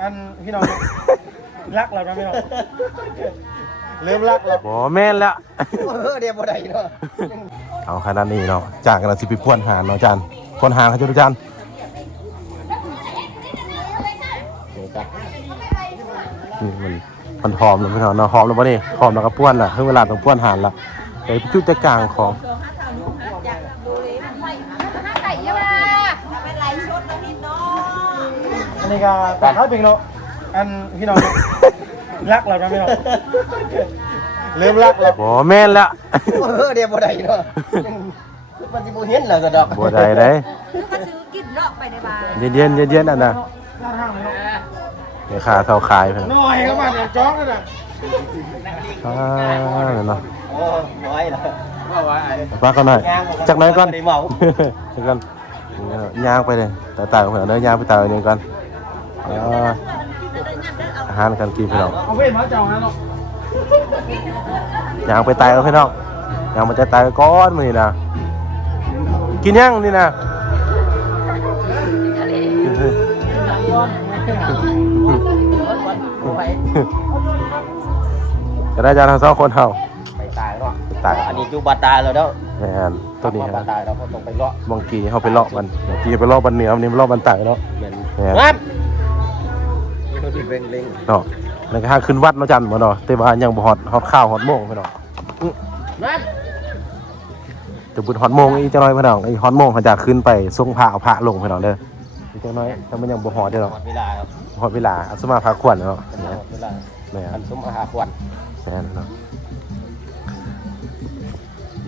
อันพี่น้องรักเรานะพี่น้องเริ่มรักเรา บ่แม่นแล้ว เดี๋ยวบ่ได้เนาะ เอาขนาดนี้เนาะจากกันสิไปพ่วนหาเนาะจานพ่วนหาเขาจะดูจานนี่มันหอมเลยพี่น้องเนาะหอมแล้วบ่นี่หอมแล้วก็ป้วนล่ะถึงเวลาต้องป้วนหานละแต่จุดจะกลางของอันนี้ก็ตัดเขาเป็นเนาะอันพี่น้องรักเรานะพี่น้องเริ่มรักเรา บ่แม่นแล้ว เดี๋ยวบ่ได้เนาะมันสิบ่เห็นแล้วซะดอก บ่ได้เด้ คือเขาซื้อกินเลาะไปในบ้าน เย็นๆอันน่ะเดี๋ยวขาเท่าขายเพิ่น น้อยเข้ามาเนี่ยจ้องกันน่ะ เนาะ โอ้น้อยแล้วว่าว่าไอ้ ปากกันหน่อยจักหน่อยก่อน ได้เมา จักกันย่างไปเลยตายๆเพิ่นเด้อย่างไปตายนึงก่อนอาหารกันกินพี่น้อง เอาเว้นมาเจ้านะเนาะ ย่างไปตายเอาพี่น้องย่างมันจะตายก้อนมื้อนี้นะกินยังนี่นะจะได้จานทั้งสองคนเฮา ไปตายเนาะ ตาย อันนี้อยู่บาดตายแล้วเด้อ แม่นตัวนี้ บาดตายแล้วก็ต้องไปเลาะ บางกีเฮาไปเลาะมันบางกีไปเลาะบันเหนือวันนี้ไปเลาะบันใต้เนาะ แม่น แม่น ครับเร่ง เนาะแล้วก็หาขึ้นวัดเนาะจันบ่เนาะแต่ว่ายังบ่ฮอดข้าวฮอดโมงพี่น้อง ครับ จะบุญฮอดโมงอีกจังน้อยพี่น้องอีฮอดโมงเขาจะขึ้นไปส่งพระเอาพระลงพี่น้องเด้ออีกจังน้อยถ้ามันยังบ่ฮอดเด้อ หม เนาะ ดเวลาครับ ฮอดเวลาอัสมาพาขวัญเนาะ หมดเวลา แม่น อันสมอาหารขวัญ แม่นเนาะ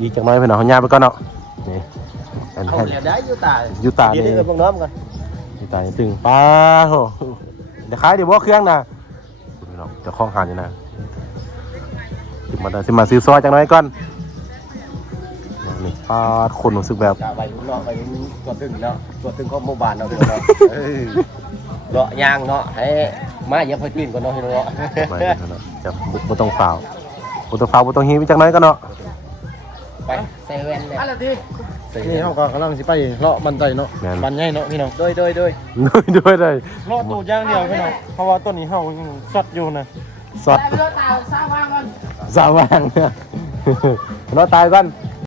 อีกจังน้อยพี่น้องเฮาย่างไปก่อนเนาะนี่อัน เอา ให้ เรียนได้อยู่ตา อยู่ตา เดี๋ยว นี่ นี้พวกน้องกัน อยู่ตานี่ตึงป้าโหเดี๋ยวขายเดี๋ยวบ่เครื่องนะพี่น้องเจ้าของหานอยู่นะสิมาซื้อซอยจังน้อยก่อนนี่ป้าคนรู้สึกแบบ จะไปเนาะไปตัวตึงเนาะตัวตึงของหมู่บ้านเนาะพี่น้องเลาะยางเนาะให้มาอย่าไปกินก่อนเนาะพี่น้อง ไม่เนาะจะบ่ต้องฝ่าวบ่ต้องหิวจังน้อยก็เนาะ ไปเซเว่นเนี่ย อะไรที่นี่เขาก็กำลังสิไปเลาะบันไดเนาะบันใหญ่เนาะพี่น้อง โดย ด้วยเลย เลาะตูดย่างเดียวพี่น้องเพราะว่าต้นนี้เฮายังสดอยู่นะ สดสาวว่างเนี่ย รอตายก่อน